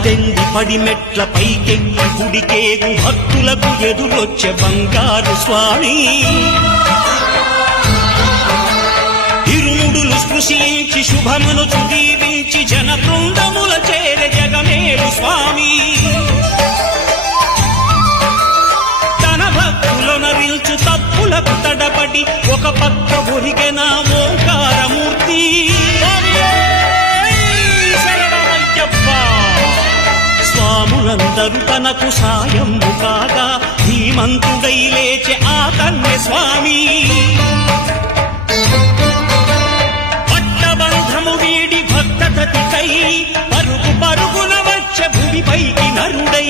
పద్దెంది పడిమెట్ల పైకెక్కి గుడికేగు భక్తులకు ఎదురొచ్చే బంగారు స్వామి ఇరుముడులు స్పృశించి శుభమును దీవించి జన బృందముల చేరే జగమేలు స్వామి తన భక్తులనరించు తప్పులకు తడబడి ఒక పక్క ఒరిగెన ఓంకారమూర్తి స్వాములందరూ తనకు సాయము కాగా ధీమంతుడై లేచే ఆ కన్య స్వామి పట్టబంధము వీడి భక్తతతికై పరుగు పరుగున వచ్చే భూమిపైకి నరుడై